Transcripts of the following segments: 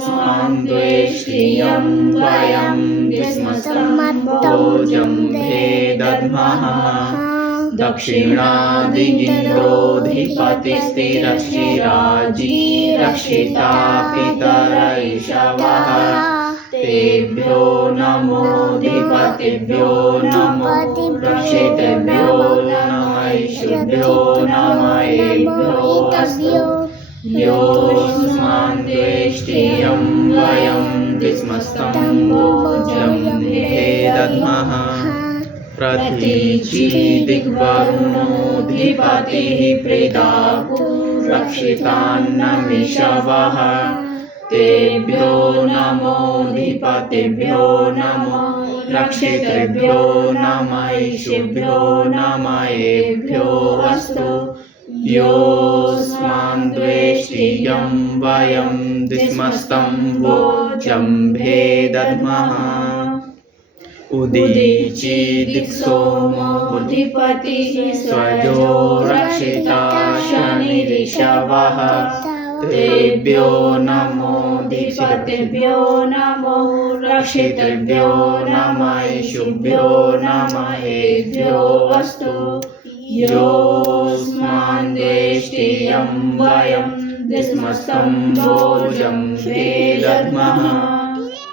योऽस्मान् द्वेष्टियं वयं द्विस्मस्तम्भोजम्भे दद्मः दक्षिणादिगिन्द्रोऽधिपतिस्थिरश्चिराजी रक्षिता पितर ईशवः तेभ्यो नमोऽधिपतिभ्यो नमो रक्षितेभ्यो नमैषुभ्यो नमयेभ्यो अस्तु योऽस्मान् द्वेष्टियं वयं द्विस्मस्तम्भोजम्भे दद्मः प्रतीची दिग्वरुणोऽधिपतिः प्रीदाको रक्षितान्नमिषवः तेभ्यो नमोऽधिपतिभ्यो नमो रक्षितेभ्यो नमैषुभ्यो नमयेभ्यो अस्तु योऽस्मान् द्वेष्टियं वयं द्विस्मस्तम्भोजम्भे दद्मः उदीची दिक्सोमोऽधिपतिः स्वजो रक्षिता शनिरिषवः तेभ्यो नमोऽधिपतिभ्यो नमो रक्षितेभ्यो नमैषुभ्यो नमयेभ्यो अस्तु योऽस्मान् द्वेष्टियं वयं द्विस्मस्तम्भोजम्भे दद्मः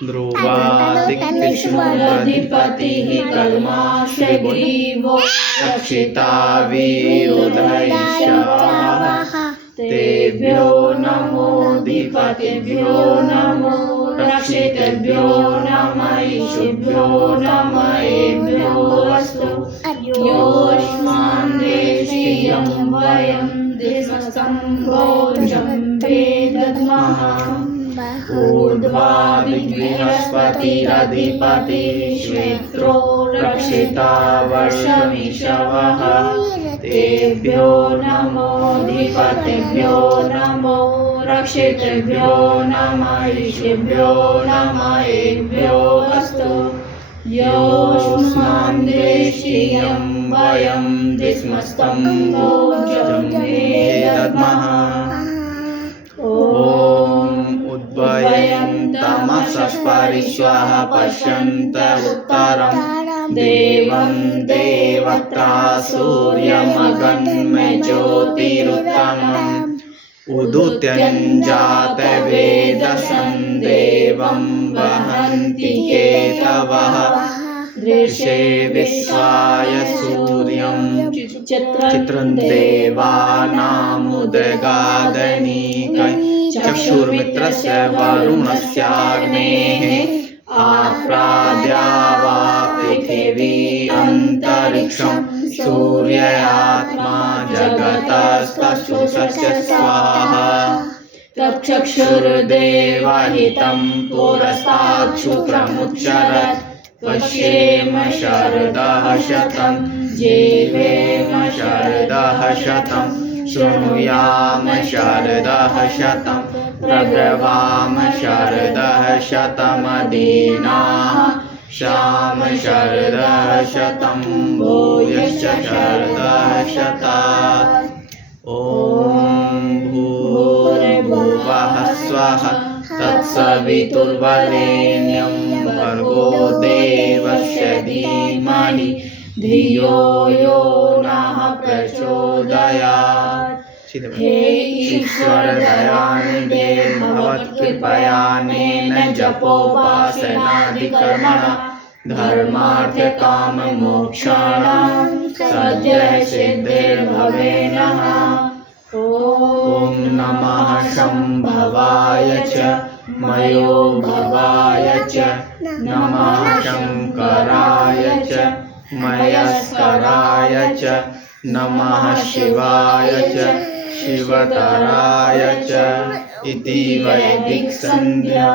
ध्रुवादिक्विष्णुरधिपतिः कल्माशग्रीवो रक्षिता वीरुधैषवः तेभ्यो नमोऽधिपतिभ्यो नमो रक्षितेभ्यो नमैषुभ्यो नमयेभ्यो अस्तु योऽस्मान् द्वेष्टियं वयं द्विस्मस्तम्भोजम्भे दद्मः ऊर्ध्वादिबृहस्पतिरधिपतिः श्वेत्रो रक्षिता वर्षमिषवः तेभ्यो नमोऽधिपतिभ्यो नमो रक्षितेभ्यो नमैषुभ्यो नमयेभ्यो अस्तु योऽस्मान् द्वेष्टियं वयं द्विस्मस्तम्भोजम्भे दद्मः उद्भयन्तमसस्परिष्वः पश्यन्त उत्तरं देवं देवत्रा सूर्यमगन्मे ज्योतिरुत्तमम् उदुत्यञ्जातवेदसं देवं वहन्ति केतवः दृशे विश्वाय सूर्यं चित्रं देवानामुदगादनीकै चक्षुर्मित्रस्य वरुणस्याग्नेः आप्राद्यावा पृथिवी अन्तरिक्षं सूर्यात्मा जगतस्तस्य स्वाहा तच्चक्षुर्देवहितं पुरस्तात् शुक्रमुच्चरत् पश्येम शरदः शतं जीवेम शरदः शतं शृणुयाम शरदः शतं प्रब्रवाम शरदः शतमदीनाः श्याम शरदः शतं भूयश्च शरदः शतात् ॐ भूर्भुवः स्वः तत्सवितुर्वरेण्यं भर्गो देवस्य धीमहि धियो यो नः प्रचोदयात् हे ईश्वर दयानिधे भवत्कृपयानेन जपोपासनादिकर्मणा धर्मार्थकाममोक्षाणां सद्यः सिद्धिर्भवे नः ॐ नमः शम्भवाय च मयोभवाय च नमः शङ्कराय च मयस्कराय च नमः शिवाय च शिवतराय च इति वैदिक संध्या।